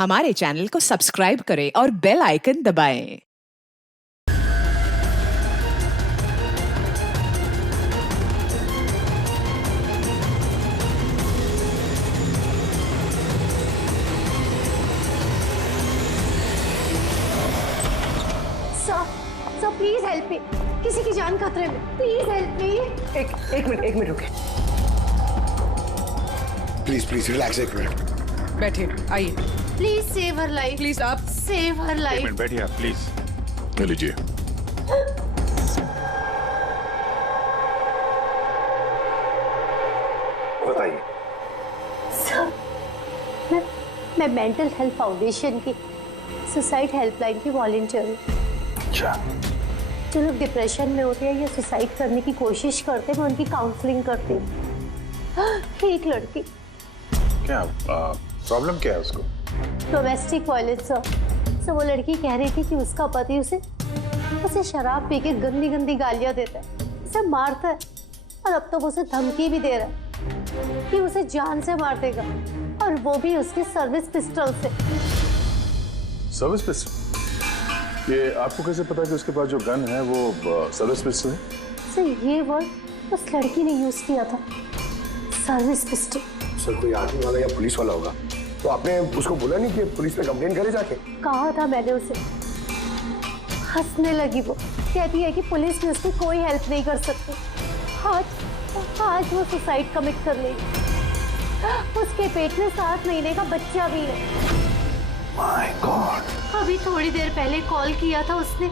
हमारे चैनल को सब्सक्राइब करें और बेल आइकन दबाएं। सर प्लीज हेल्प मी, किसी की जान खतरे में, प्लीज हेल्प मी। एक मिनट रुके। प्लीज रिलैक्स, एक मिनट बैठिए, आइए। Please save her life, please आप सेव हर एक लाइफ। मिनट बैठिए आप प्लीज। ले लीजिए। बताइए। सर मैं मेंटल हेल्थ फाउंडेशन की सुसाइड हेल्पलाइन की वॉलंटियर हूँ। अच्छा, जो लोग डिप्रेशन में होते हैं या सुसाइड करने की कोशिश करते हैं, मैं उनकी काउंसलिंग करती हूँ। एक लड़की, क्या प्रॉब्लम क्या है उसको? Domestic violence sir. वो लड़की कह रही थी कि उसका पति उसे शराब पी के गंदी गंदी गालियां देता है, उसे मारता है, और अब तो वो उसे धमकी भी दे रहा है कि उसे जान से मार देगा, और वो भी उसकी सर्विस पिस्टल से। Service pistol? ये आपको कैसे पता कि उसके पास जो गन है वो सर्विस पिस्टल है? सर ये वर्ड उस लड़की ने यूज किया था, सर्विस पिस्टल। सर कोई आर्मी वाला या पुलिस वाला होगा, तो आपने उसको बोला नहीं कि पुलिस में कंप्लेन करे जाके? कहा था मैंने उसे। हंसने लगी वो, कहती है कि पुलिस में उसकी कोई हेल्प नहीं कर सकती। आज वो सुसाइड कमिट कर लेगी। उसके पेट में 7 महीने का बच्चा भी है। My God. अभी थोड़ी देर पहले कॉल किया था उसने।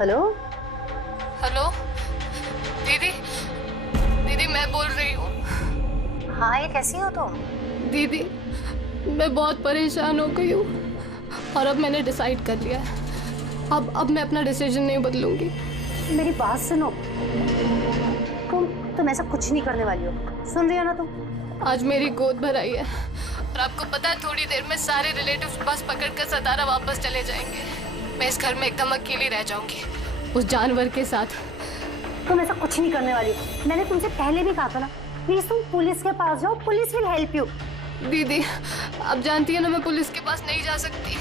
हेलो हेलो दीदी, दीदी मैं बोल रही हूँ। हाँ, ये कैसी हो तुम? दीदी मैं बहुत परेशान हो गई हूँ, और अब मैंने डिसाइड कर लिया है। अब मैं अपना डिसीजन नहीं बदलूंगी। मेरी बात सुनो, तुम ऐसा कुछ नहीं करने वाली हो, सुन रही हो ना तुम? आज मेरी गोद भराई है, और आपको पता है थोड़ी देर में सारे रिलेटिव्स बस पकड़कर सतारा वापस चले जाएंगे। मैं इस घर में एकदम अकेली रह जाऊंगी, उस जानवर के साथ। तुम ऐसा कुछ नहीं करने वाली हो, मैंने तुमसे पहले भी कहा था ना। प्लीज तुम पुलिस के पास जाओ, पुलिस विल हेल्प यू। दीदी आप जानती है ना, मैं पुलिस के पास नहीं जा सकती।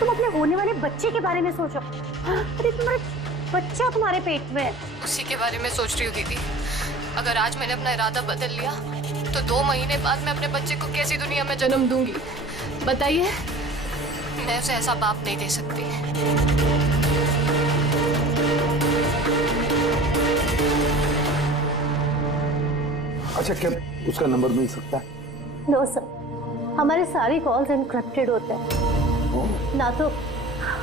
तुम अपने होने वाले बच्चे के बारे में सोचो। अरे तुम्हारे बच्चा तुम्हारे पेट में है। उसी के बारे में सोच रही हूँ दीदी। अगर आज मैंने अपना इरादा बदल लिया तो 2 महीने बाद मैं अपने बच्चे को कैसी दुनिया में जन्म दूंगी बताइए। मैं उसे ऐसा बाप नहीं दे सकती। अच्छा, क्या उसका नंबर मिल सकता है? नो सर, हमारे सारे कॉल्स एनक्रिप्टेड होते हैं। ना तो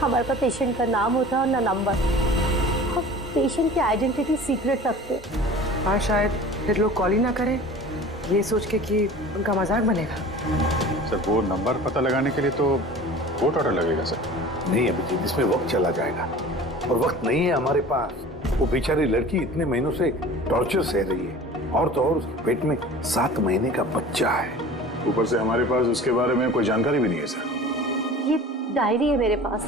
हमारे पास पेशेंट का नाम होता है और ना नंबर। हम पेशेंट की आइडेंटिटी सीक्रेट रखते हैं। और शायद फिर लोग कॉल ही ना करें, ये सोच के कि उनका मजाक बनेगा। सर वो नंबर पता लगाने के लिए तो कोर्ट ऑर्डर लगेगा सर। नहीं अभिजीत, इसमें वक्त चला जाएगा, और वक्त नहीं है हमारे पास। वो बेचारी लड़की इतने महीनों से टॉर्चर सह रही है, और तो और उसके पेट में 7 महीने का बच्चा है। ऊपर से हमारे पास उसके बारे में कोई जानकारी भी नहीं है सर। ये डायरी है मेरे पास,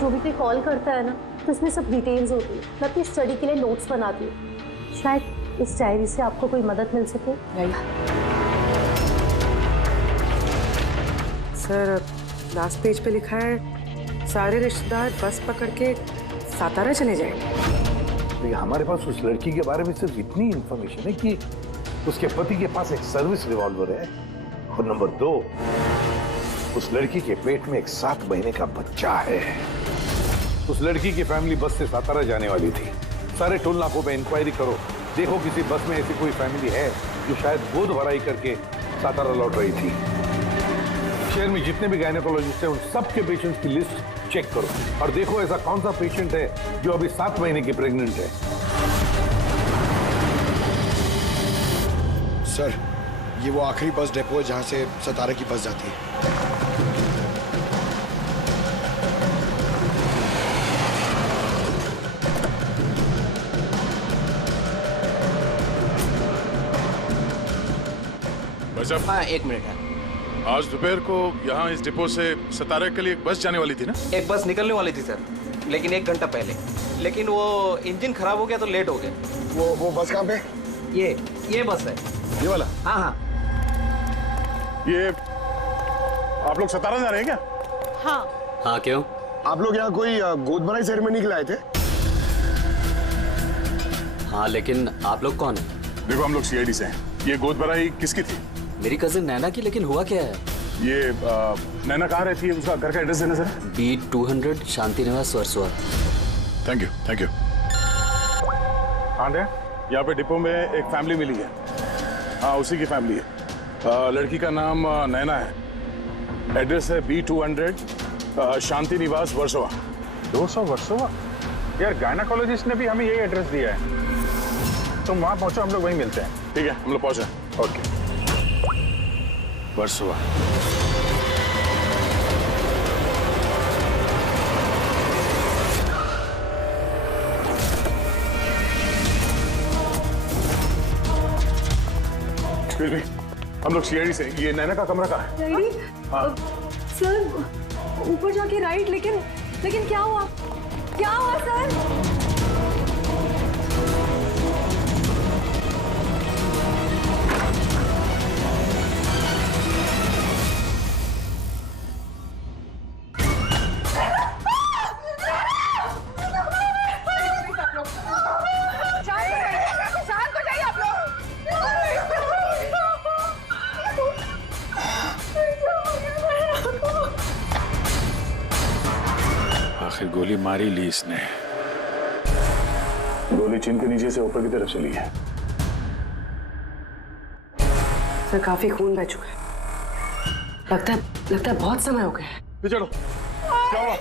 जो भी कोई कॉल करता है ना तो इसमें सब डिटेल्स होती है। मैं अपनी स्टडी के लिए नोट्स बनाती हूँ, शायद इस डायरी से आपको कोई मदद मिल सके। नहीं सर, लास्ट पेज पे लिखा है सारे रिश्तेदार बस पकड़ के सातारा चले जाएंगे। हमारे पास उस लड़की के बारे में सिर्फ इतनी इंफॉर्मेशन है कि उसके पति के पास एक सर्विस रिवॉल्वर है, और नंबर 2, उस लड़की के पेट में एक 7 महीने का बच्चा है। उस लड़की की फैमिली बस से सातारा जाने वाली थी। सारे टोल नाकों पे इंक्वायरी करो, देखो किसी बस में ऐसी कोई फैमिली है जो शायद गोद भराई करके सातारा लौट रही थी। शहर में जितने भी गायनेकोलॉजिस्ट हैं उन सबके पेशेंट्स की लिस्ट चेक करो, और देखो ऐसा कौन सा पेशेंट है जो अभी 7 महीने की प्रेग्नेंट है। सर, ये वो आखिरी बस डिपो है जहां से सतारा की बस जाती है। हाँ, 1 मिनट है। आज दोपहर को यहाँ इस डिपो से सतारा के लिए एक बस जाने वाली थी ना? एक बस निकलने वाली थी सर, लेकिन 1 घंटा पहले। लेकिन वो इंजन खराब हो गया तो लेट हो गया। वो बस कहाँ पे? ये बस है। ये वाला? हाँ हाँ। ये आप लोग सतारा जा रहे हैं क्या? हाँ क्यों? आप लोग यहाँ कोई गोद भराई सेरेमनी के लिए आए थे? हाँ लेकिन आप लोग कौन है? देखो हम लोग सीआईडी से हैं। ये गोद भराई किसकी थी? मेरी कजिन नैना की, लेकिन हुआ क्या है? ये नैना कहाँ रहती है? उसका घर का एड्रेस देना sir. B200 Shanti Niwas Versova. Thank you, thank you. आंटे, यहाँ पे डिपो में एक फैमिली मिली है। हाँ उसी की फैमिली है। लड़की का नाम नैना है। एड्रेस है B200 शांति निवास वर्सोवा। 200 वर्सोवा? यार गायनाकोलॉजिस्ट ने भी हमें यही एड्रेस दिया है। तुम वहां पहुंचो, हम लोग वहीं मिलते हैं। ठीक है, हम लोग पहुंचे। ओके। वर्सोवा। फिर भी हम लोग सीआईडी से। ये नैना का कमरा कहाँ है? हाँ। सर ऊपर जाके राइट, लेकिन क्या हुआ? क्या हुआ सर? आखिर गोली मारी ली इसने। गोली चिन के नीचे से ऊपर की तरफ चली है। सर काफी खून बह चुका है। लगता है बहुत समय हो गया है। चलो, क्या हुआ?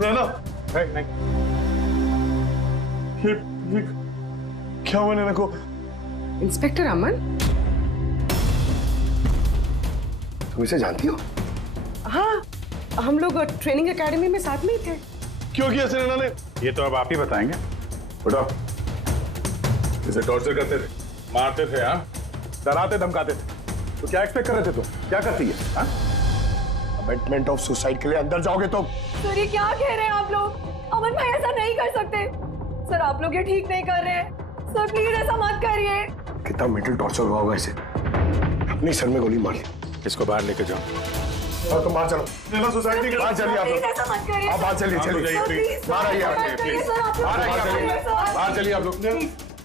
नैना, नहीं। ये क्या हुआ नैना को? इंस्पेक्टर अमन, तुम इसे जानती हो? हाँ हम लोग ट्रेनिंग एकेडमी में साथ में ही थे। क्यों किया ऐसे नैना ने? ये तो अब आप ही बताएंगे। बताओ। इसे टॉर्चर करते थे, मारते थे, हाँ, डराते धमकाते थे, तो क्या एक्सपेक्ट कर रहे थे तुम? क्या करती है? हाँ? अमेंडमेंट ऑफ सुसाइड के लिए अंदर जाओगे तो? सर ये क्या कह रहे हैं आप लोग? अमन भाई ऐसा नहीं कर सकते। सर आप लोग ये ठीक नहीं कर रहे हैं। सर प्लीज ऐसा मत करिए। कितना मेंटल टॉर्चर हुआ होगा इसे। अपनी सर में गोली मारी। इसको बाहर लेके जाओ। और तुम बाहर चलो। नैना सोसाइटी के बाहर चलिए आप लोग। ऐसा मत करिए। आप बाहर चलिए, चलिए। बाहर आइए आप। बाहर चलिए आप लोग।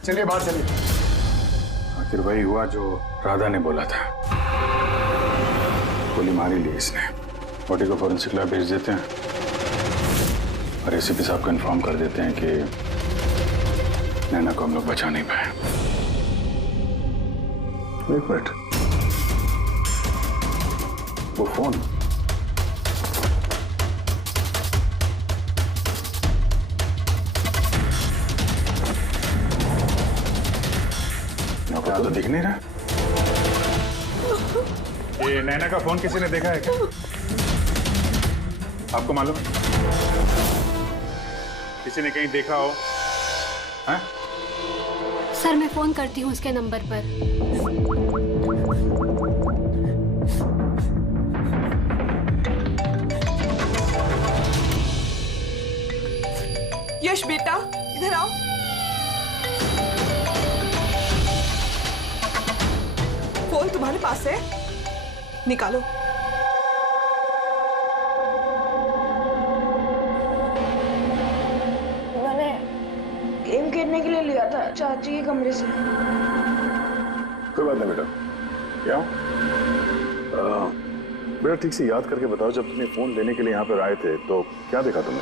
चलिए बाहर चलिए। आखिर वही हुआ जो राधा ने बोला था। गोली मारी ली इसने। बॉडी को फॉरेंसिक लैब भेज देते हैं और एसीपी साहब को इन्फॉर्म कर देते हैं कि नैना को हम लोग बचा नहीं पाए। एक मिनट, वो फोन। यहाँ तो दिख नहीं रहा। ये नैना का फोन किसी ने देखा है क्या? आपको मालूम है? किसी ने कहीं देखा हो? हाँ? सर मैं फोन करती हूँ उसके नंबर पर। यश बेटा इधर आओ। फोन तुम्हारे पास है? निकालो। मैंने गेम खेलने के लिए लिया था चाची के कमरे से। कोई बात नहीं बेटा। क्या? बेटा ठीक से याद करके बताओ, जब तुमने फोन लेने के लिए यहाँ पर आए थे तो क्या देखा तुमने?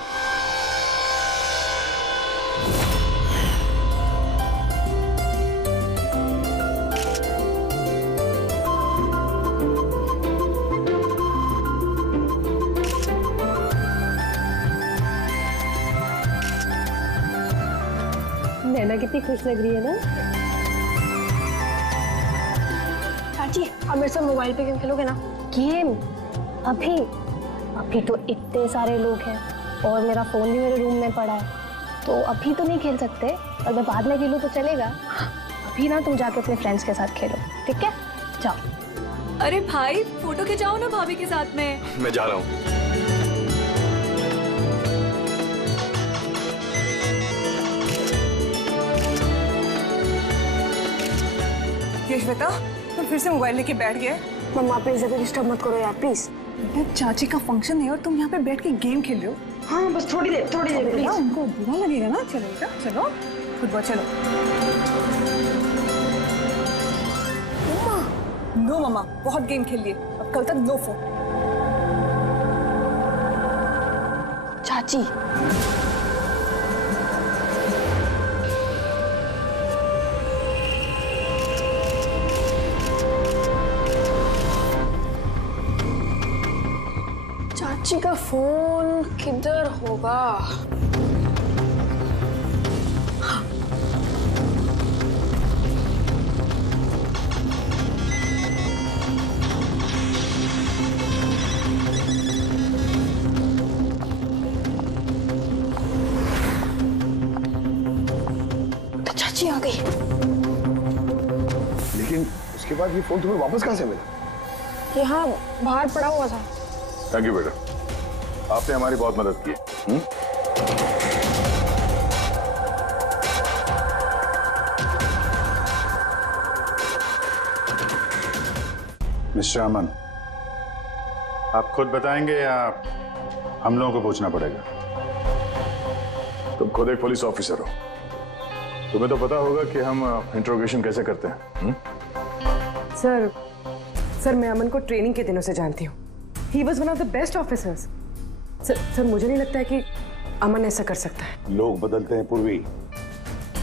नैना कितनी खुश लग रही है ना। चाची अब मेरे साथ मोबाइल पे गेम खेलोगे ना? गेम? अभी तो इतने सारे लोग हैं और मेरा फोन भी मेरे रूम में पड़ा है, तो अभी तो नहीं खेल सकते। अगर बाद में खेलूं तो चलेगा। अभी ना तुम जाके अपने फ्रेंड्स के साथ खेलो, ठीक है? जाओ। अरे भाई फोटो खिंचाओ ना भाभी के साथ में। मैं जा रहा हूँ। यश बेटा तो फिर से मोबाइल लेके बैठ गए। मम्मा प्लीज अभी डिस्टर्ब मत करो यार प्लीज। चाची का फंक्शन है और तुम यहाँ पे बैठ के गेम खेल रहे हो। हाँ बस थोड़ी देर प्लीज। उनको बुरा लगेगा ना। चलो बेटा चलो फुटबॉल चलो। नो मम्मा बहुत गेम खेल लिए, अब कल तक नो फोन। चाची चाची का फोन किधर होगा? चाची आ गई। लेकिन उसके बाद ये फोन तुम्हें वापस कहाँ से मिला? यहाँ बाहर पड़ा हुआ था। थैंक यू बेटा, आपने हमारी बहुत मदद की। मिस्टर अमन, आप खुद बताएंगे या हम लोगों को पूछना पड़ेगा? तुम खुद एक पुलिस ऑफिसर हो, तुम्हें तो पता होगा कि हम इंट्रोगेशन कैसे करते हैं। सर मैं अमन को ट्रेनिंग के दिनों से जानती हूँ। He was one of the best officers. Sir मुझे नहीं लगता है कि अमन ऐसा कर सकता है। लोग बदलते हैं पूर्वी,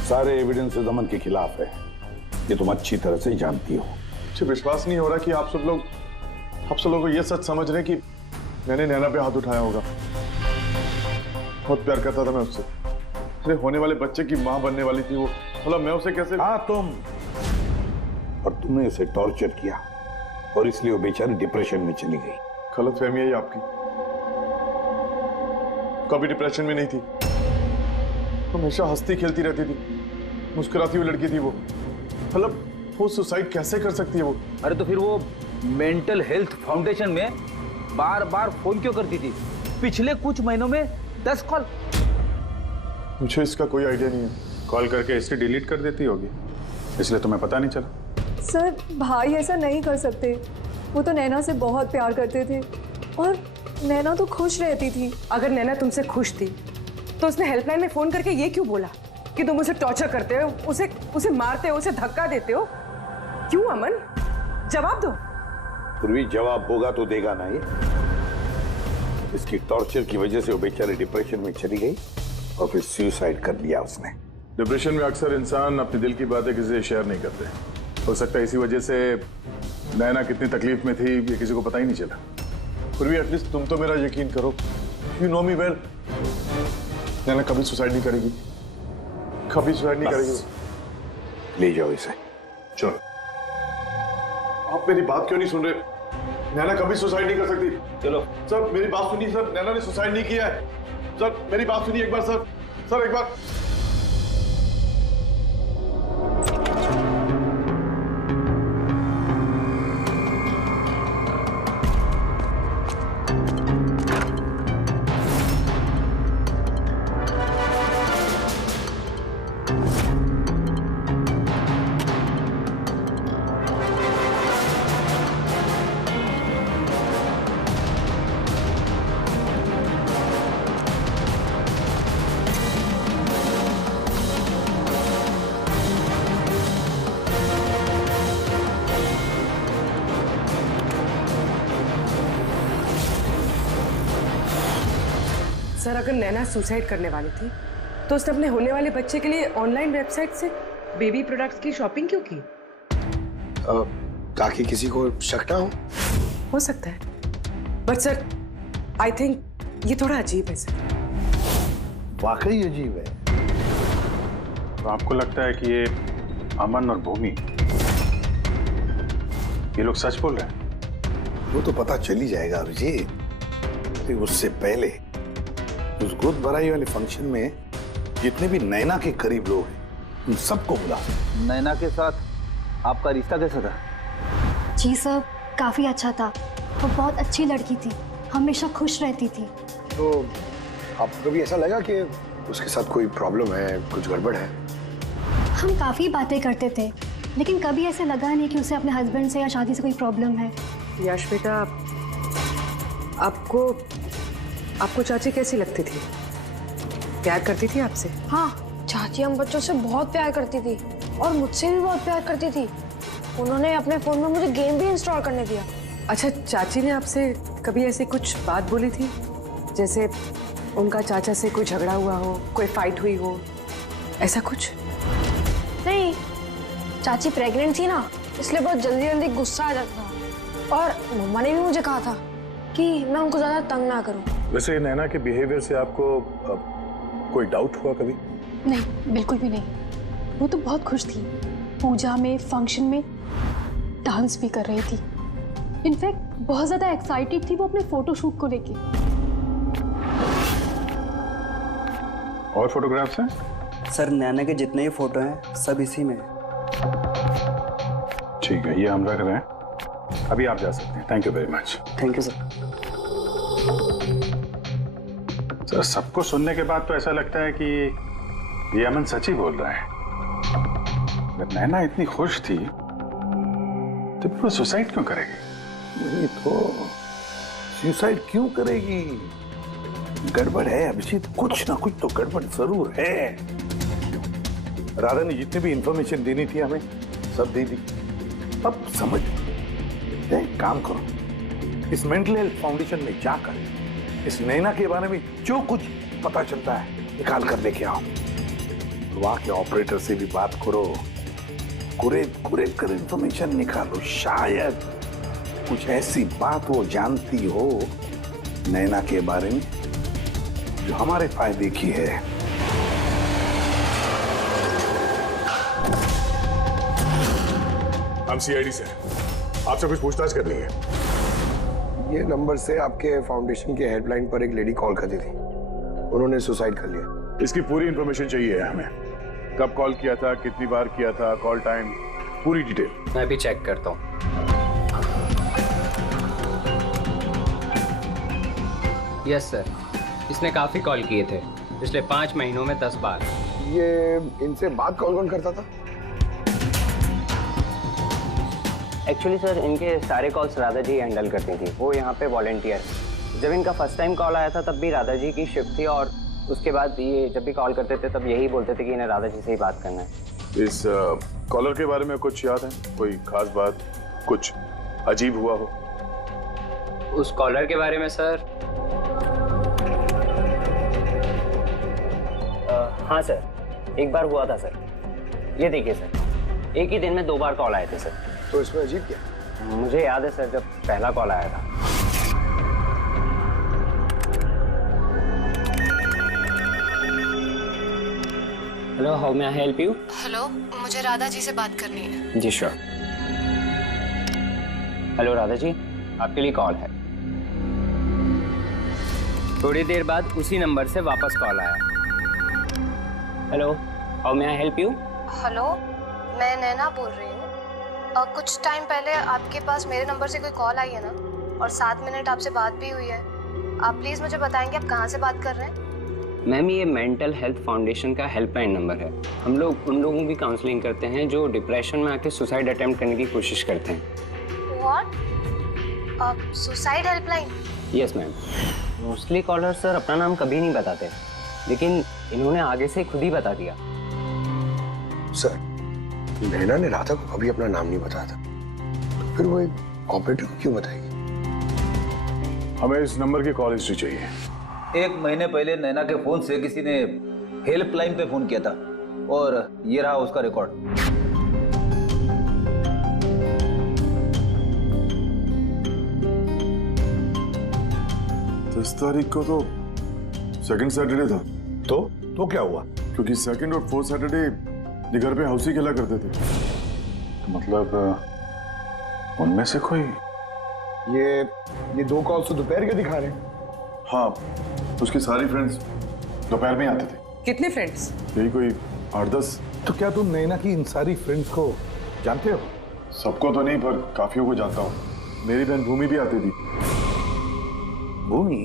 सारे एविडेंसेस अमन के खिलाफ है, ये तुम अच्छी तरह से जानती हो। मुझे विश्वास नहीं हो रहा कि आप सब लोग ये सच समझ रहे हैं कि मैंने नैना पे हाथ उठाया होगा। बहुत प्यार करता था मैं उससे। मेरे होने वाले बच्चे की माँ बनने वाली थी वो, मतलब मैं उसे कैसे। हाँ तुम, और तुमने उसे टॉर्चर किया और इसलिए वो बेचारी डिप्रेशन में चली गई। गलतफहमी है ये आपकी, कभी डिप्रेशन में नहीं थी, हमेशा हंसती खेलती रहती थी, मुस्कुराती हुई लड़की थी वो। मतलब वो सुसाइड कैसे कर सकती है वो? अरे तो फिर वो मेंटल हेल्थ फाउंडेशन में बार बार फोन क्यों करती थी? पिछले कुछ महीनों में 10 कॉल। मुझे इसका कोई आइडिया नहीं है। कॉल करके हिस्ट्री डिलीट कर देती होगी, इसलिए तुम्हें पता नहीं चला। सर भाई ऐसा नहीं कर सकते, वो तो नैना से बहुत प्यार करते थे और नैना तो खुश रहती थी। अगर नैना तुमसे खुश थी तो उसने हेल्पलाइन में फोन करके ये क्यों बोला कि तुम उसे टॉर्चर करते हो, उसे मारते हो, उसे धक्का देते हो? क्यों अमन, जवाब दो। पूर्वी जवाब होगा तो देगा ना ये। इसकी टॉर्चर की वजह से वो बेचारी डिप्रेशन में चली गई और फिर सुसाइड कर लिया उसने। डिप्रेशन में अक्सर इंसान अपने दिल की बातें किसी से शेयर नहीं करते। हो सकता है इसी वजह से नैना कितनी तकलीफ में थी ये किसी को पता ही नहीं चला। फिर भी एटलीस्ट तुम तो मेरा यकीन करो, यू नो मी वेल। नैना कभी सुसाइड नहीं करेगी, कभी सुसाइड नहीं करेगी। ले जाओ इसे, चलो। आप मेरी बात क्यों नहीं सुन रहे? नैना कभी सुसाइड नहीं कर सकती। चलो सर मेरी बात सुनिए सर, नैना ने सुसाइड नहीं किया है। सर मेरी बात सुनिए एक बार सर, सर एक बार। सर अगर नैना सुसाइड करने वाली थी तो उसने अपने होने वाले बच्चे के लिए ऑनलाइन वेबसाइट से बेबी प्रोडक्ट्स की शॉपिंग क्यों की? ताकि किसी को शक ना हो सकता है, बट सर आई थिंक ये थोड़ा अजीब है सर। वाकई अजीब है। तो आपको लगता है कि ये अमन और भूमि ये लोग सच बोल रहे हैं? वो तो पता चल ही जाएगा अभिजीत। फिर उससे पहले उस गोद भराई वाले फंक्शन में जितने भी नैना के करीब लोग हैं उन सबको बुला। नैना के साथ आपका रिश्ता कैसा था? जी सर काफी अच्छा था, वो बहुत अच्छी लड़की थी, हमेशा खुश रहती थी। तो आपको भी ऐसा लगा कि उसके साथ कोई प्रॉब्लम है, कुछ गड़बड़ है? हम काफी बातें करते थे, लेकिन कभी ऐसे लगा नहीं कि उसे अपने हस्बैंड से या शादी से कोई प्रॉब्लम है। यश बेटा, आपको आपको चाची कैसी लगती थी? प्यार करती थी आपसे? हाँ, चाची हम बच्चों से बहुत प्यार करती थी और मुझसे भी बहुत प्यार करती थी। उन्होंने अपने फोन में मुझे गेम भी इंस्टॉल करने दिया। अच्छा, चाची ने आपसे कभी ऐसी कुछ बात बोली थी, जैसे उनका चाचा से कोई झगड़ा हुआ हो, कोई फाइट हुई हो, ऐसा कुछ? नहीं, चाची प्रेग्नेंट थी ना, इसलिए बहुत जल्दी जल्दी गुस्सा आ जाता था। और मम्मा ने भी मुझे कहा था कि मैं उनको ज्यादा तंग ना करूं। वैसे नैना के बिहेवियर से आपको कोई डाउट हुआ कभी? नहीं, बिल्कुल भी नहीं। वो तो बहुत खुश थी, पूजा में, फंक्शन में डांस भी कर रही थी। इनफैक्ट बहुत ज्यादा एक्साइटेड थी वो अपने फोटोशूट को लेके। और फोटोग्राफ्स हैं? सर, नैना के जितने ही फोटो हैं सब इसी में। ठीक है, ये हम रख रहे हैं। अभी आप जा सकते हैं। Thank you very much. Thank you sir. Sir, सबको सुनने के बाद तो ऐसा लगता है कि ये अमन सच ही बोल रहा है। अगर नैना इतनी खुश थी तो वो सुसाइड क्यों करेगी? नहीं तो सुसाइड क्यों करेगी? गड़बड़ है अभिजीत, कुछ ना कुछ तो गड़बड़ जरूर है। राधा ने जितनी भी इंफॉर्मेशन देनी थी हमें सब दे दी। अब समझ काम करो, इस मेंटल हेल्थ फाउंडेशन में जाकर इस नैना के बारे में जो कुछ पता चलता है निकाल कर लेके आओ। वहां के ऑपरेटर से भी बात करो, कुरेद कर इंफॉर्मेशन निकालो। शायद कुछ ऐसी बात वो जानती हो नैना के बारे में जो हमारे फायदे की है। हम सीआईडी से, आपसे कुछ पूछताछ करनी है। ये नंबर से आपके फाउंडेशन के हेल्पलाइन पर एक लेडी कॉल करती थी, उन्होंने सुसाइड कर लिया। इसकी पूरी इंफॉर्मेशन चाहिए हमें। कब कॉल किया था, कितनी बार किया था, कॉल टाइम, पूरी डिटेल। मैं भी चेक करता हूँ। यस सर, इसने काफी कॉल किए थे पिछले 5 महीनों में 10 बार। ये इनसे बात कौन कौन करता था? एक्चुअली सर, इनके सारे कॉल्स राधा जी हैंडल करती थी। वो यहाँ पे वॉलंटियर। जब इनका फर्स्ट टाइम कॉल आया था तब भी राधा जी की शिफ्ट थी, और उसके बाद ये जब भी कॉल करते थे तब यही बोलते थे कि इन्हें राधा जी से ही बात करना है। इस कॉलर के बारे में कुछ याद है? कोई खास बात, कुछ अजीब हुआ हो? उस कॉलर के बारे में सर, हाँ सर, एक बार हुआ था सर। ये देखिए सर, एक ही दिन में 2 बार कॉल आए थे सर। तो इसमें अजीब क्या? मुझे याद है सर, जब पहला कॉल आया था। Hello, how may I help you? Hello, मुझे राधा जी से बात करनी है। जी श्योर। हेलो राधा जी, आपके लिए कॉल है। थोड़ी देर बाद उसी नंबर से वापस कॉल आया। Hello, how may I help you? Hello, मैं नैना बोल रही हूँ। कुछ टाइम पहले आपके पास मेरे नंबर से कोई कॉल आई है ना, और 7 मिनट आपसे बात भी हुई है। आप प्लीज़ मुझे बताएंगे आप कहाँ से बात कर रहे हैं? मैम, ये मेंटल हेल्थ फाउंडेशन का हेल्पलाइन नंबर है। हम लोग उन लोगों की काउंसलिंग करते हैं जो डिप्रेशन में आके सुसाइड अटेम्प्ट करने की कोशिश करते हैं। What? Suicide helpline? Yes ma'am. Mostly caller sir अपना नाम कभी नहीं बताते, लेकिन इन्होंने आगे से खुद ही बता दिया। सर, नैना ने राधा को कभी अपना नाम नहीं बताया था, तो फिर वो एक ऑपरेटर को क्यों बताएगी? हमें इस नंबर की कॉल हिस्ट्री चाहिए। 1 महीने पहले नैना के फोन से किसी ने हेल्पलाइन पे फोन किया था, और ये रहा उसका रिकॉर्ड। 10 तारीख को तो सेकंड सैटरडे था। तो क्या हुआ? क्योंकि सेकंड और 4th सैटरडे ये घर पे हाउसी खेला करते थे। मतलब उनमें से कोई? ये 2 कॉल्स तो दोपहर के दिखा रहे हैं। हाँ, उसकी सारी फ्रेंड्स दोपहर में आते थे। कितने फ्रेंड्स? यही कोई 8-10। तो क्या तुम नैना की इन सारी फ्रेंड्स को जानते हो? सबको तो नहीं, पर काफियों को जानता हूँ। मेरी बहन भूमि भी आती थी। भूमि,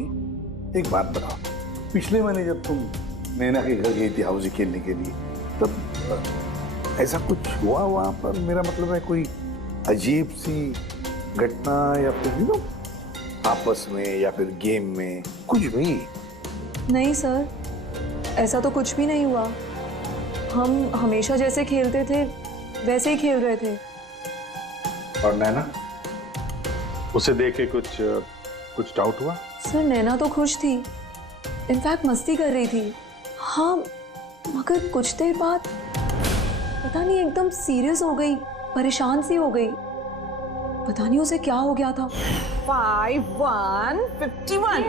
एक बात बताओ, पिछले महीने जब तुम नैना के घर गई थी हाउसी खेलने के लिए, तब ऐसा कुछ हुआ वहां पर? मेरा मतलब है कोई अजीब सी घटना या फिर आपस में या फिर गेम में कुछ भी? नहीं सर, ऐसा तो कुछ भी नहीं हुआ। हम हमेशा जैसे खेलते थे वैसे ही खेल रहे थे। और नैना, उसे देख के कुछ डाउट हुआ? सर नैना तो खुश थी, इनफैक्ट मस्ती कर रही थी। हाँ, मगर कुछ देर बाद पता नहीं एकदम सीरियस हो गई, परेशान सी हो गई। पता नहीं उसे क्या हो गया था। 5151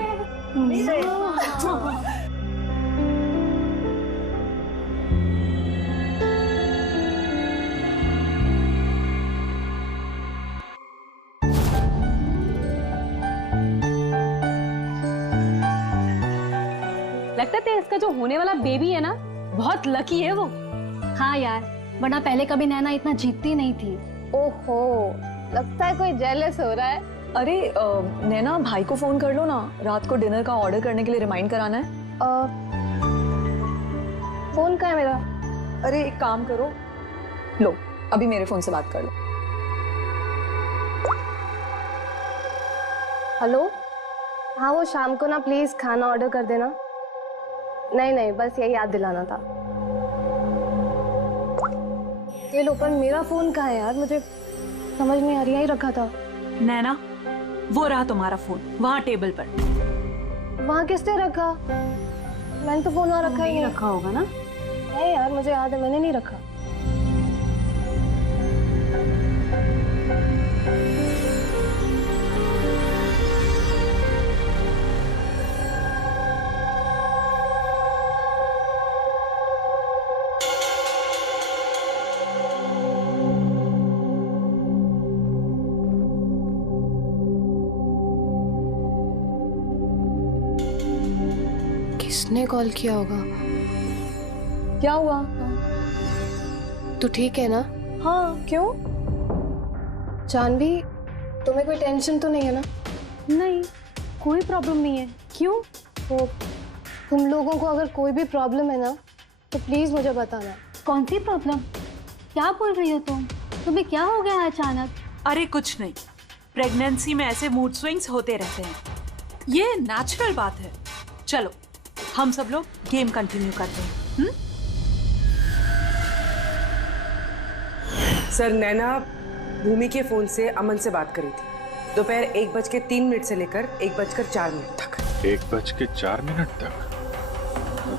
लगता है इसका जो होने वाला बेबी है ना, बहुत लकी है वो। हाँ यार, वरना पहले कभी नैना इतना जीतती नहीं थी। ओहो, लगता है कोई जेलस हो रहा है। अरे नैना, भाई को फोन कर लो ना, रात को डिनर का ऑर्डर करने के लिए रिमाइंड कराना है। फोन कहाँ है मेरा? अरे एक काम करो, लो अभी मेरे फोन से बात कर लो। हेलो, हाँ वो शाम को ना प्लीज खाना ऑर्डर कर देना। नहीं, बस यही याद दिलाना था। ये लो, पर मेरा फोन कहाँ है यार? मुझे समझ नहीं आ रही, यही रखा था। नैना, वो रहा तुम्हारा फोन वहाँ टेबल पर। वहाँ किसने रखा? मैंने तो फोन वहाँ रखा ही नहीं। रखा होगा ना? नहीं यार, मुझे याद है मैंने नहीं रखा। किसने कॉल किया होगा? क्या हुआ? तू ठीक है ना? हाँ, क्यों? जानवी, तुम्हें कोई टेंशन तो नहीं है ना? नहीं, कोई प्रॉब्लम नहीं है। क्यों? तो तुम लोगों को अगर कोई भी प्रॉब्लम है ना, तो प्लीज मुझे बताना। कौन सी प्रॉब्लम? क्या बोल रही हो तुम? तुम्हें क्या हो गया अचानक? अरे कुछ नहीं, प्रेगनेंसी में ऐसे मूड स्विंग्स होते रहते हैं, ये नेचुरल बात है। चलो हम सब लोग गेम कंटिन्यू करते हैं। सर, नैना भूमि के फोन से अमन से बात करी थी दोपहर 1:03 से लेकर 1:04 तक। 1:04 तक?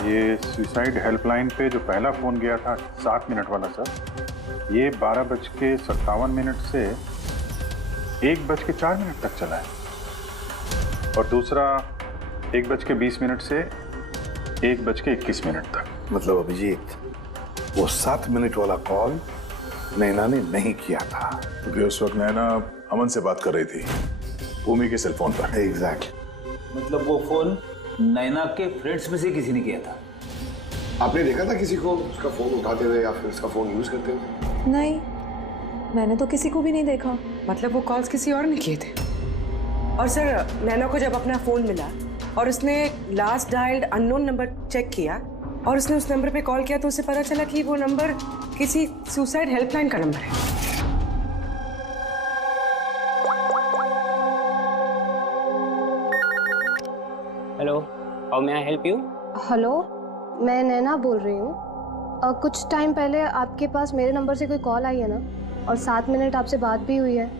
ये सुसाइड हेल्पलाइन पे जो पहला फोन गया था 7 मिनट वाला सर, ये 12:57 से 1:04 तक चला है। और दूसरा 1:20 से 1:21 तक। मतलब अभिजीत, वो 7 मिनट वाला कॉल नैना ने नहीं किया था, क्योंकि उस वक्त नैना अमन से बात कर रही थी भूमि के सेल फोन पर। एग्जैक्टली। मतलब वो फोन नैना के फ्रेंड्स में से किसी ने किया था? आपने देखा था किसी को उसका फोन उठाते हुए या फिर उसका फोन यूज करते हुए? नहीं, मैंने तो किसी को भी नहीं देखा। मतलब वो कॉल्स किसी और ने किए थे। और सर, नैना को जब अपना फोन मिला और उसने last dialled unknown number check किया और उसने उस नंबर पे कॉल किया, तो उसे पता चला कि वो नंबर किसी सुसाइड हेल्पलाइन का नंबर है। Hello, how may I help you? Hello, मैं नैना बोल रही हूँ। कुछ टाइम पहले आपके पास मेरे नंबर से कोई कॉल आई है ना, और 7 मिनट आपसे बात भी हुई है।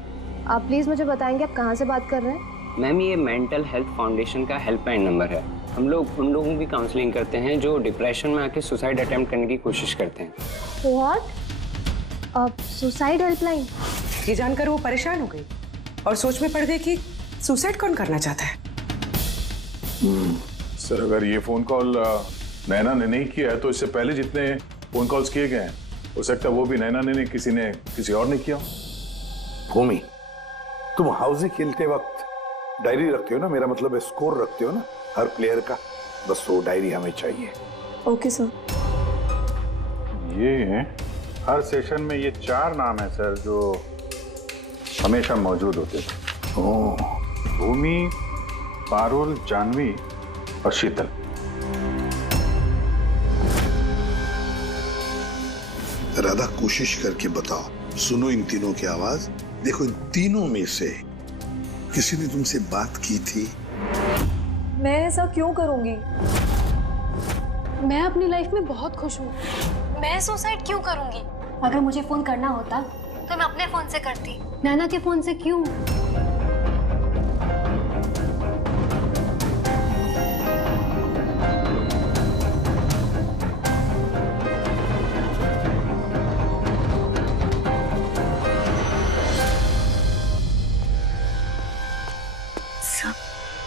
आप प्लीज़ मुझे बताएंगे आप कहाँ से बात कर रहे हैं? मैम, ये मेंटल हेल्थ फाउंडेशन का हेल्पलाइन नंबर है। हम लोग उन लोगों की काउंसलिंग करते हैं जो डिप्रेशन में आके सुसाइड अटेम्प्ट करने की कोशिश करते हैं। व्हाट? Suicide helpline? ये जानकर वो परेशान हो गई और सोच में पड़ गई कि सुसाइड कौन करना चाहता है। सर, अगर ये फोन कॉल नैना ने नहीं किया है तो इससे पहले जितने फोन कॉल्स किए गए हैं, हो सकता है वो भी नैना ने नहीं, किसी और ने किया। भूमि, तुम हाउसी खेलते वक्त डायरी रखते हो ना? मेरा मतलब है स्कोर रखते हो ना हर प्लेयर का? बस वो डायरी हमें चाहिए। Okay sir. ये हर सेशन में ये 4 नाम है सर जो हमेशा मौजूद होते थे। भूमि, पारुल, जानवी और शीतल। ज्यादा कोशिश करके बताओ। सुनो इन तीनों की आवाज। देखो, इन तीनों में से किसी ने तुमसे बात की थी? मैं ऐसा क्यों करूंगी? मैं अपनी लाइफ में बहुत खुश हूँ। मैं सुसाइड क्यों करूंगी? अगर मुझे फोन करना होता तो मैं अपने फोन से करती, नैना के फोन से क्यों?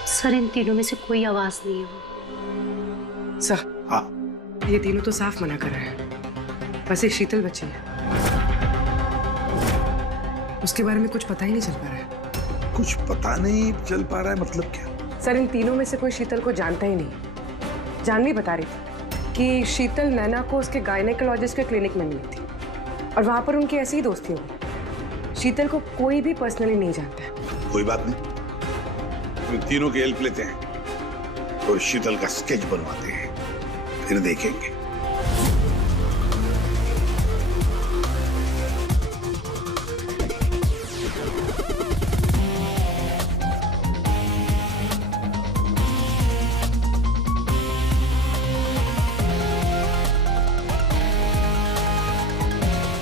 सर, इन तीनों में से कोई आवाज नहीं है। सर, हाँ, ये तीनों तो साफ मना कर रहे हैं। बस एक शीतल बची है, उसके बारे में कुछ पता ही नहीं चल पा रहा है। कुछ पता नहीं चल पा रहा है मतलब क्या? सर, इन तीनों में से कोई शीतल को जानता ही नहीं। जानवी बता रही थी कि शीतल नैना को उसके गायनेकोलॉजिस्ट के क्लिनिक में मिली थी और वहां पर उनकी ऐसी ही दोस्ती हो गई। शीतल को कोई भी पर्सनली नहीं जानता है। कोई बात नहीं, हम तीनों की हेल्प लेते हैं और शीतल का स्केच बनवाते हैं, फिर देखेंगे।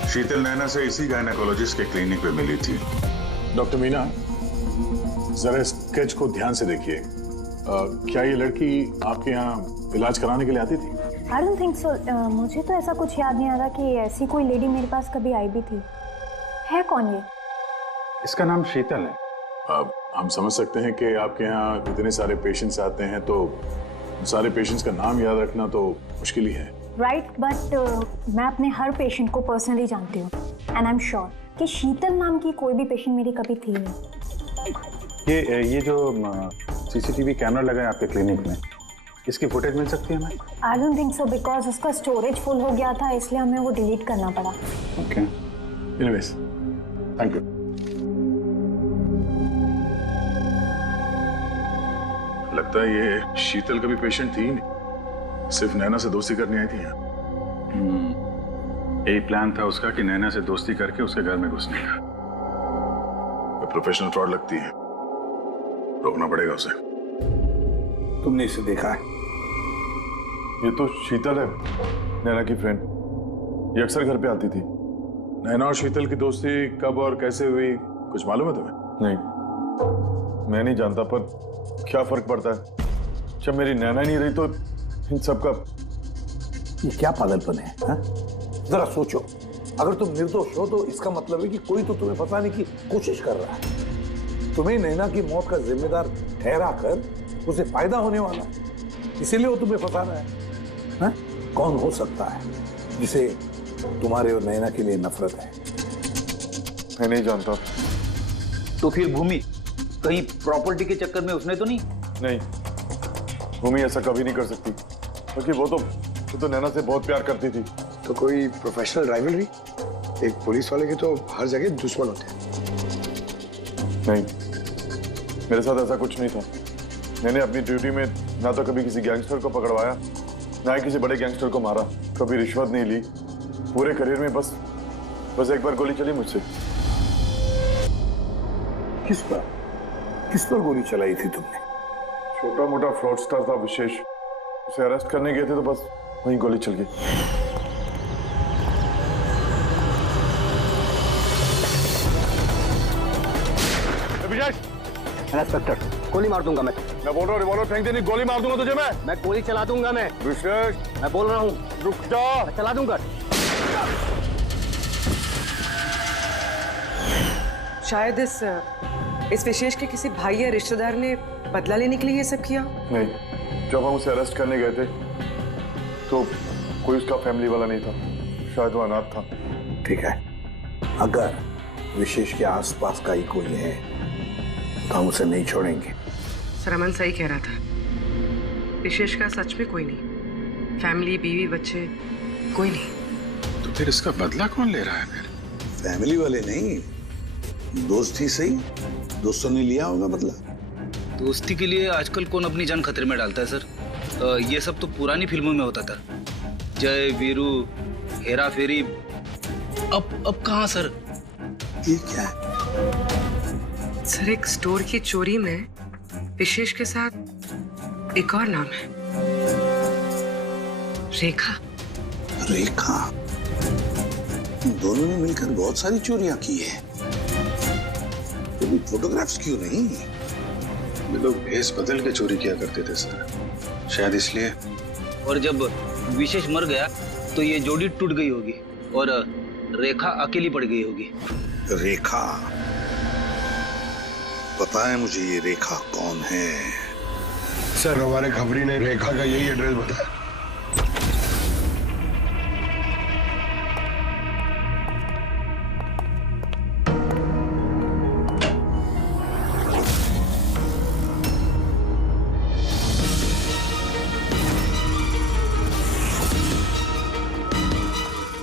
शीतल नैना से इसी गायनेकोलॉजिस्ट के क्लिनिक पे मिली थी। डॉक्टर मीना, जरा स्केच को ध्यान से देखिए। क्या ये लड़की आपके यहाँ इलाज कराने के लिए आती थी? I don't think so. मुझे तो ऐसा कुछ याद नहीं आ रहा कि ऐसी कोई लेडी मेरे पास कभी आई भी थी। है कौन ये? इसका नाम शीतल है। हम समझ सकते हैं कि आपके यहाँ इतने सारे पेशेंट्स आते हैं, तो सारे पेशेंट्स का नाम याद रखना तो मुश्किल ही है। राइट, बट मैं अपने हर पेशेंट को पर्सनली जानती हूँ एंड आई एम श्योर कि शीतल नाम की कोई भी पेशेंट मेरी कभी थी नहीं। ये जो सीसीटीवी कैमरा लगा है आपके क्लिनिक में, इसकी फुटेज मिल सकती है हमें? I don't think so, because उसका स्टोरेज फुल हो गया था, इसलिए हमें वो डिलीट करना पड़ा। Okay, anyways, thank you. लगता है ये शीतल कभी पेशेंट थी नहीं, सिर्फ नैना से दोस्ती करने आई थी यहाँ। यही प्लान था उसका कि नैना से दोस्ती करके उसके घर में घुसने का। प्रोफेशनल फ्रॉड लगती है, रोकना पड़ेगा उसे। तुमने इसे देखा है? ये तो शीतल है, नैना की फ्रेंड। ये अक्सर घर पे आती थी। नैना और शीतल की दोस्ती कब और कैसे हुई, कुछ मालूम है तुम्हें? नहीं, मैं नहीं जानता, पर क्या फर्क पड़ता है? जब मेरी नैना नहीं रही तो इन सब का। ये क्या पागलपन है, हा? जरा सोचो, अगर तुम निर्दोष हो तो इसका मतलब है कि कोई तो तुम्हें फंसाने की कोशिश कर रहा है। तुम्हें नैना की मौत का जिम्मेदार ठहरा कर उसे फायदा होने वाला है, इसीलिए वो तुम्हें फंसा रहा है। हा? कौन हो सकता है जिसे तुम्हारे और नैना के लिए नफरत है? मैं नहीं जानता। तो फिर भूमि कहीं प्रॉपर्टी के चक्कर में उसने तो नहीं? नहीं, भूमि ऐसा कभी नहीं कर सकती, क्योंकि वो तो नैना से बहुत प्यार करती थी। तो कोई प्रोफेशनल राइवलरी? एक पुलिस वाले के तो हर जगह दुश्मन होते हैं। नहीं, मेरे साथ ऐसा कुछ नहीं था। मैंने अपनी ड्यूटी में ना तो कभी किसी गैंगस्टर को पकड़वाया, ना ही किसी बड़े गैंगस्टर को मारा, कभी रिश्वत नहीं ली। पूरे करियर में बस एक बार गोली चली मुझसे। किस पर गोली चलाई थी तुमने? छोटा मोटा फ्रॉडस्टर था विशेष, उसे अरेस्ट करने गए थे तो बस वहीं गोली चल गई। इंस्पेक्टर, गोली मार दूंगा मैं बोल रहा हूँ, रिवॉल्वर फेंक देनी, गोली मार दूंगा तुझे मैं गोली चला दूंगा मैं। विशेष, मैं बोल रहा हूँ, रुक जा। मैं चला दूंगा। शायद इस विशेष के किसी भाई या रिश्तेदार ने बदला लेने के लिए ये सब किया। नहीं, जब हम उसे अरेस्ट करने गए थे तो कोई उसका फैमिली वाला नहीं था, शायद वो अनाथ था। ठीक है, अगर विशेष के आसपास का ही कोई है तो हम उसे नहीं छोड़ेंगे। सर, अमन सही कह रहा था, विशेष का सच में कोई नहीं, फैमिली, बीवी, बच्चे, कोई नहीं। तो फिर इसका बदला कौन ले रहा है फिर? फैमिली वाले नहीं, दोस्त ही सही, दोस्तों ने लिया होगा बदला। दोस्ती के लिए आजकल कौन अपनी जान खतरे में डालता है सर? ये सब तो पुरानी फिल्मों में होता था। जय वीरू, हेरा फेरी, अब कहाँ सर? ये क्या है? सर एक स्टोर की चोरी में विशेष के साथ एक और नाम है, रेखा। रेखा? दोनों ने मिलकर बहुत सारी चोरियां की है। फोटोग्राफ्स क्यों नहीं? ये लोग भेस बदल के चोरी किया करते थे सर, शायद इसलिए। और जब विशेष मर गया तो ये जोड़ी टूट गई होगी और रेखा अकेली पड़ गई होगी। रेखा? पता है मुझे ये रेखा कौन है। सर हमारे खबरी ने रेखा का यही एड्रेस बताया।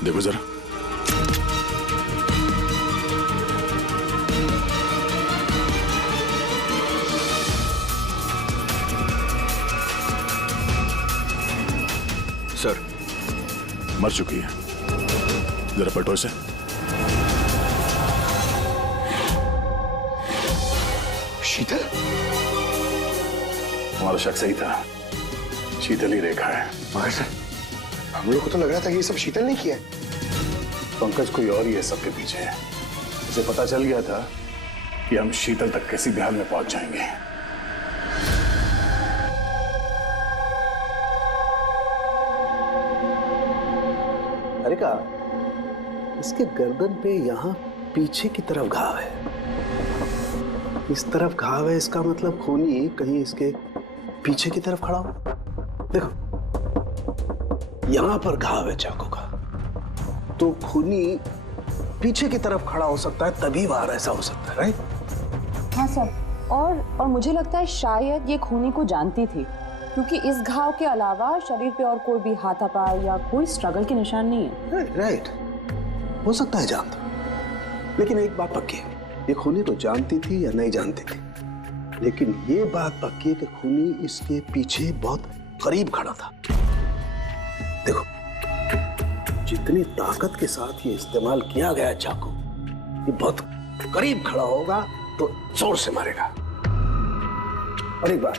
देखो जरा। सर मर चुकी है, जरा पटो से। शीतल? हमारा शक सही था, शीतल ही रेखा है। मगर सर हम लोग को तो लग रहा था कि ये सब शीतल ने किया है। पंकज कोई और ही है सबके पीछे है। उसे पता चल गया था कि हम शीतल तक किसी भी हाल में पहुंच जाएंगे। अरे का इसके गर्दन पे यहाँ पीछे की तरफ घाव है, इस तरफ घाव है, इसका मतलब खूनी कहीं इसके पीछे की तरफ खड़ा हो। देखो यहां पर घाव है चाकू का, तो खूनी पीछे की तरफ खड़ा हो सकता है, तभी बाहर ऐसा हो सकता है, राइट? हाँ सर, और मुझे लगता है शायद ये खूनी को जानती थी, क्योंकि इस घाव के अलावा शरीर पे और कोई भी हाथापाई या कोई स्ट्रगल के निशान नहीं है। राइट, हो सकता है जानता, लेकिन एक बात पक्की है, ये खूनी को जानती थी या नहीं जानती थी, लेकिन ये बात पक्की है कि खूनी इसके पीछे बहुत करीब खड़ा था। देखो जितनी ताकत के साथ ये इस्तेमाल किया गया चाकू, ये बहुत करीब खड़ा होगा तो जोर से मारेगा। और एक बात,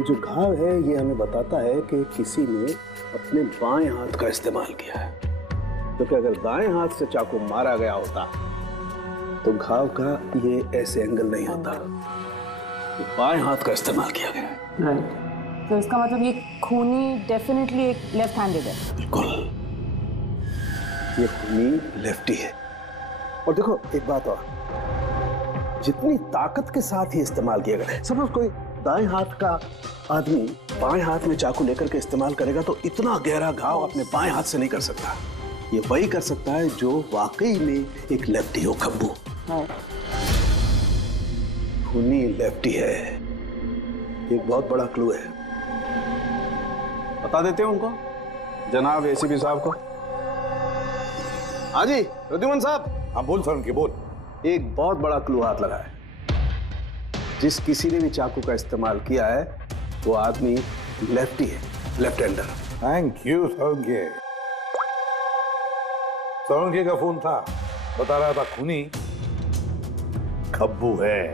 जो घाव है ये हमें बताता है कि किसी ने अपने बाएं हाथ का इस्तेमाल किया है, क्योंकि अगर दाएं हाथ से चाकू मारा गया होता तो घाव का ये ऐसे एंगल नहीं होता, तो बाएं हाथ का इस्तेमाल किया गया है। राइट, तो इसका मतलब ये खूनी डेफिनेटली एक लेफ्ट हैंडेड है। बिल्कुल, ये खूनी लेफ्टी है। और देखो एक बात और, जितनी ताकत के साथ ही इस्तेमाल किया गया, सपोज कोई दाएं हाथ का आदमी बाएं हाथ में चाकू लेकर के इस्तेमाल करेगा तो इतना गहरा घाव अपने बाएं हाथ से नहीं कर सकता। ये वही कर सकता है जो वाकई में एक लेफ्टी हो। खब्बू खूनी लेफ्टी है, एक बहुत बड़ा क्लू है। बता देते हैं उनको, जनाब एसीपी साहब को। हाँ जी रुद्धिमान साहब। हाँ बोल सर, उनके बोल। एक बहुत बड़ा क्लू हाथ लगा है, जिस किसी ने भी चाकू का इस्तेमाल किया है वो आदमी लेफ्टी है, left hander. Thank you Solanki. Solanki का फोन था, बता रहा था खूनी खब्बू है।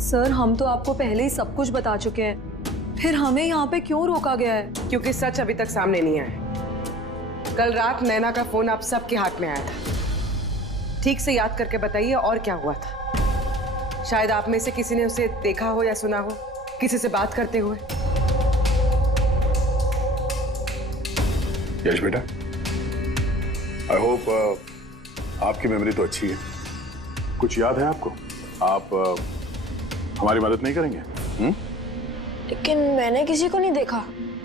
सर हम तो आपको पहले ही सब कुछ बता चुके हैं, फिर हमें यहाँ पे क्यों रोका गया है? क्योंकि सच अभी तक सामने नहीं आया। कल रात नैना का फोन आप सबके हाथ में आया था। ठीक से याद करके बताइए और क्या हुआ था। शायद आप में से किसी ने उसे देखा हो या सुना हो किसी से बात करते हुए। यश बेटा, आई होप आपकी मेमोरी तो अच्छी है, कुछ याद है आपको? आप हमारी मदद नहीं करेंगे? लेकिन मैंने किसी को नहीं देखा।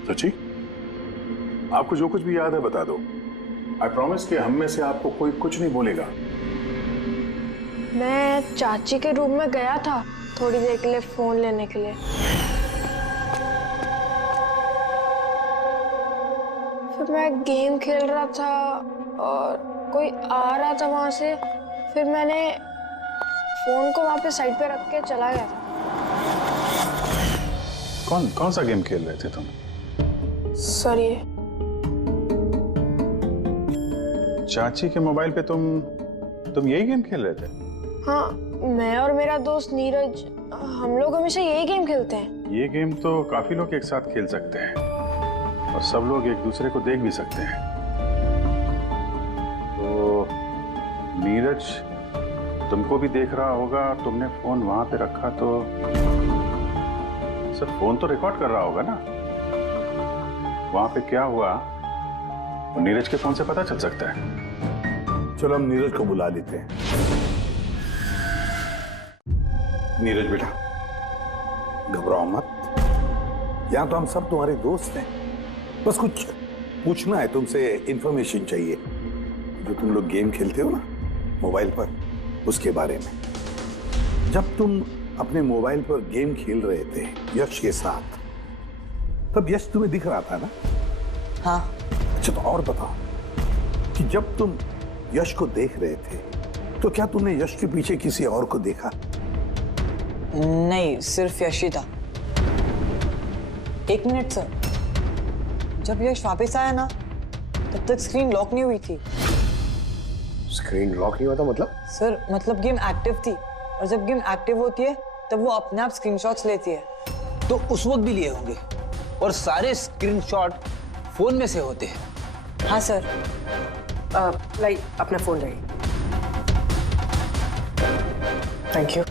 सच्ची? आपको जो कुछ भी याद है बता दो। आई प्रॉमिस कि हम में से आपको कोई कुछ नहीं बोलेगा। मैं चाची के रूम में गया था थोड़ी देर के लिए फोन लेने के लिए, फिर मैं गेम खेल रहा था और कोई आ रहा था वहां से, फिर मैंने फोन को वहां पे साइड पे रख के चला गया था। कौन सा गेम खेल रहे थे तुम? सर ये चाची के मोबाइल पे तुम यही गेम खेल रहे थे? हाँ, मैं और मेरा दोस्त नीरज हम लोग हमेशा यही गेम खेलते हैं। ये गेम तो काफी लोग एक साथ खेल सकते हैं और सब लोग एक दूसरे को देख भी सकते हैं। तो नीरज तुमको भी देख रहा होगा, तुमने फोन वहां पे रखा तो सर फोन तो रिकॉर्ड कर रहा होगा ना? वहां पे क्या हुआ वो नीरज के फोन से पता चल सकता है। चलो हम नीरज को बुला लेते हैं। नीरज बेटा, घबराओ मत, यहां तो हम सब तुम्हारे दोस्त हैं। बस कुछ पूछना है तुमसे, इंफॉर्मेशन चाहिए। जो तुम लोग गेम खेलते हो ना मोबाइल पर, उसके बारे में। जब तुम अपने मोबाइल पर गेम खेल रहे थे यश के साथ, तब यश तुम्हें दिख रहा था ना? हाँ। अच्छा, तो और बताओ कि जब तुम यश को देख रहे थे तो क्या तुमने यश के पीछे किसी और को देखा? नहीं, सिर्फ यश ही था। 1 मिनट सर, जब यश वापस आया ना तब तक स्क्रीन लॉक नहीं हुई थी। स्क्रीन लॉक नहीं हुआ था मतलब? सर मतलब गेम एक्टिव थी, और जब गेम एक्टिव होती है तब वो अपने आप स्क्रीनशॉट्स लेती है। तो उस वक्त भी लिए होंगे, और सारे स्क्रीनशॉट फोन में से होते हैं। हाँ सर। लाई अपना फोन लाई। Thank you.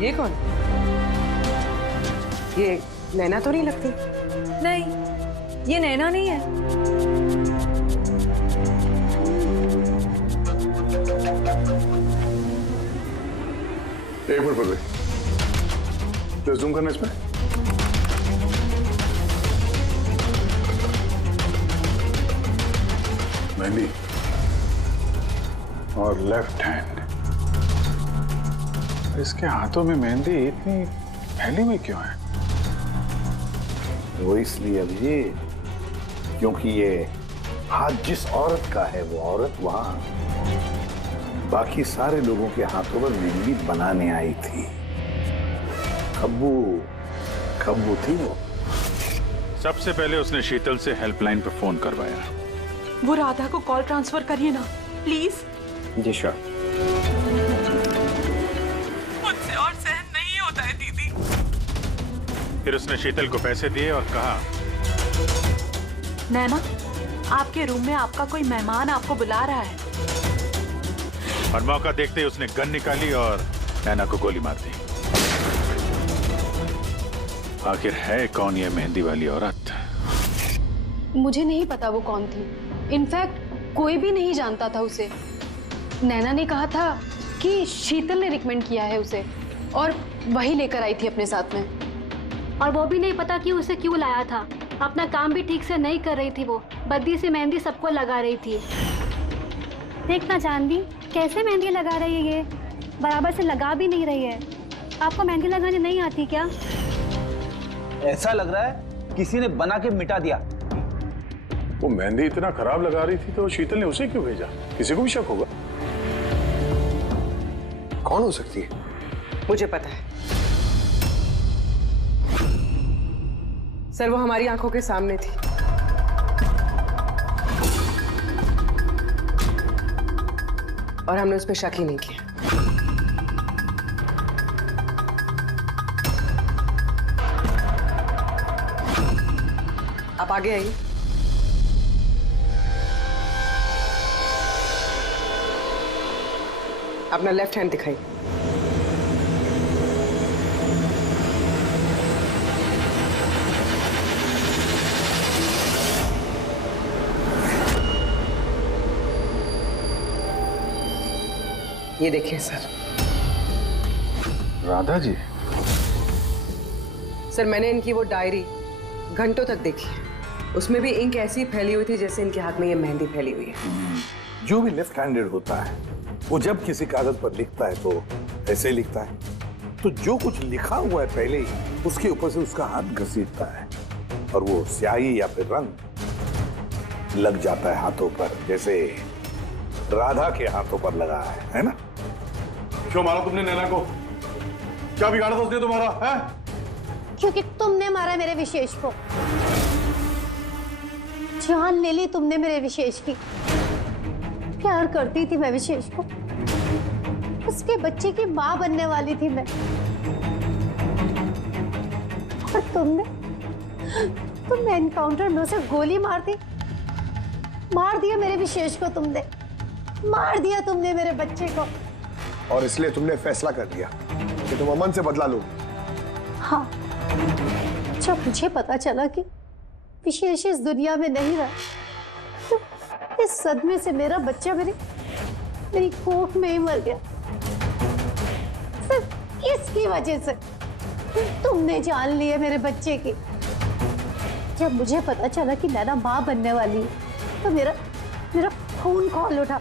ये कौन? ये नैना तो नहीं लगती? नहीं, ये नैना नहीं है। एक मिनट पर जस्ट जूम करना इसमें। मेहंदी और लेफ्ट हैंड। इसके हाथों में मेहंदी इतनी फैली हुई क्यों है? वो इसलिए अभी क्योंकि ये हाथ जिस औरत का है वो औरत वहां बाकी सारे लोगों के हाथों पर मेहंदी बनाने आई थी। खब्बू थी वो। सबसे पहले उसने शीतल से हेल्पलाइन पर फोन करवाया। वो राधा को कॉल ट्रांसफर करिए ना प्लीज। Ji sure. मुझसे और सहन नहीं होता है दीदी। फिर उसने शीतल को पैसे दिए और कहा, नैना आपके रूम में आपका कोई मेहमान आपको बुला रहा है। और मौका देखते ही उसने गन निकाली और नैना को गोली मार दी। आखिर है कौन ये मेहंदी वाली औरत? मुझे नहीं पता वो कौन थी। इनफैक्ट कोई भी नहीं जानता था उसे। नैना ने कहा था कि शीतल ने रिकमेंड किया है उसे, और वही लेकर आई थी अपने साथ में। और वो भी नहीं पता कि उसे क्यों लाया था। अपना काम भी ठीक से नहीं कर रही थी वो, बद्दी से मेहंदी सबको लगा रही थी। देखना चांदी कैसे मेहंदी लगा रही है, ये बराबर से लगा भी नहीं रही है। आपको मेहंदी लगाने नहीं आती क्या? ऐसा लग रहा है किसी ने बना के मिटा दिया। वो मेहंदी इतना खराब लगा रही थी तो शीतल ने उसे क्यों भेजा? किसी को भी शक होगा। कौन हो सकती है? मुझे पता है सर, वो हमारी आंखों के सामने थी। और हमने उस पर शक ही नहीं किया। आप आगे आइए। अपना लेफ्ट हैंड दिखाइए। ये देखिए सर। राधा जी? सर मैंने इनकी वो डायरी घंटों तक देखी। उसमें भी इंक ऐसी फैली हुई थी जैसे इनके हाथ में ये मेहंदी फैली हुई है। जो भी लेफ्ट हैंडेड होता है वो जब किसी कागज पर लिखता है तो ऐसे लिखता है। तो जो कुछ लिखा हुआ है पहले ही उसके ऊपर से उसका हाथ घसीटता है और वो स्याही या फिर रंग लग जाता है हाथों पर, जैसे राधा के हाथों पर लगा है ना? क्यों मारा तुमने नैना को? क्या बिगाड़ा था उसने तुम्हारा? है? क्योंकि तुमने मारा मेरे विशेष को, जान ले ली तुमने मेरे विशेष की। प्यार करती थी मैं विशेष को, उसके बच्चे की मां बनने वाली थी मैं, और तुमने एनकाउंटर में उसे गोली मार दिया मेरे विशेष को, तुमने मार दिया तुमने मेरे बच्चे को। और इसलिए तुमने फैसला कर लिया कि तुम अमन से बदला लो? हाँ, जब मुझे पता चला कि विशेष इस दुनिया में नहीं रहा, तो इस सदमे से मेरा बच्चा मेरी कोख में ही मर गया। सिर्फ इसकी वजह से तुमने जान लिया मेरे बच्चे की। जब मुझे पता चला कि नैना मां बनने वाली है, तो मेरा खून खौल उठा।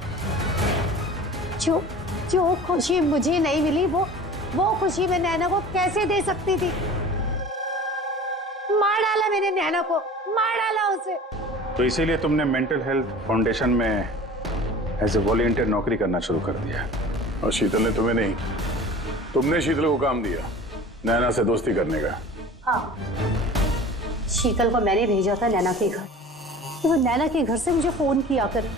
जो खुशी मुझे नहीं मिली, वो खुशी मैं नैना को कैसे दे सकती थी? मार डाला मैंने नैना को, मार डाला उसे। तो इसीलिए तुमने मेंटल हेल्थ फाउंडेशन में एज ए वॉलंटियर नौकरी करना शुरू कर दिया। और शीतल ने तुम्हें नहीं, तुमने शीतल को काम दिया नैना से दोस्ती करने का। हाँ, शीतल को मैंने भेजा था नैना के घर, तो वो नैना के घर से मुझे फोन किया करे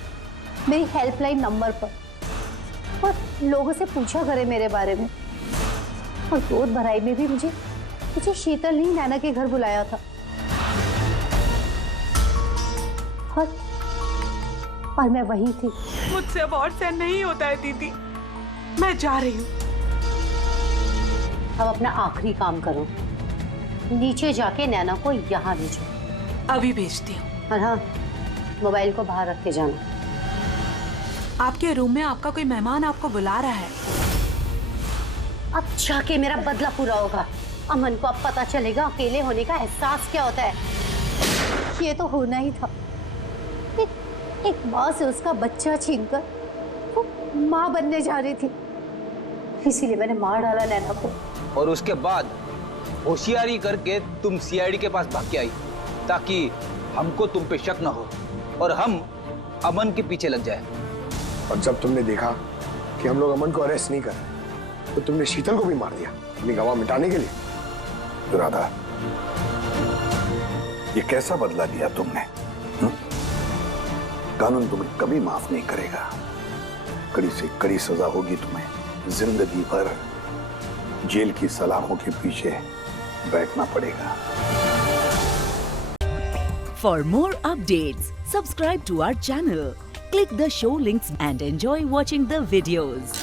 मेरी हेल्पलाइन नंबर पर, और लोगों से पूछा करे मेरे बारे में। और गोद भराई में भी मुझे शीतल ने नैना के घर बुलाया था। और मैं वही थी। मुझसे अब और सहन नहीं होता है दीदी, मैं जा रही हूँ। अब अपना आखिरी काम करो, नीचे जाके नैना को यहाँ भेजो। अभी भेजती हूँ। और हाँ, मोबाइल को बाहर रख के जाना। आपके रूम में आपका कोई मेहमान आपको बुला रहा है। अब जाके मेरा बदला पूरा होगा। अमन को अब पता चलेगा अकेले होने का एहसास क्या होता है। ये तो होना ही था। एक माँ से उसका बच्चा छीनकर वो माँ बनने जा रही थी, इसीलिए मैंने मार डाला नैना को। और उसके बाद होशियारी करके तुम सीआईडी के पास भाग के आई, ताकि हमको तुम पे शक न हो और हम अमन के पीछे लग जाए। और जब तुमने देखा कि हम लोग अमन को अरेस्ट नहीं कर रहे, तो तुमने शीतल को भी मार दिया अपनी गवाह मिटाने के लिए। राधा, ये कैसा बदला लिया तुमने? कानून तुम्हें कभी माफ नहीं करेगा। कड़ी से कड़ी सजा होगी तुम्हें। जिंदगी भर जेल की सलाखों के पीछे बैठना पड़ेगा। For more updates, subscribe to our channel, click the show links and enjoy watching the videos.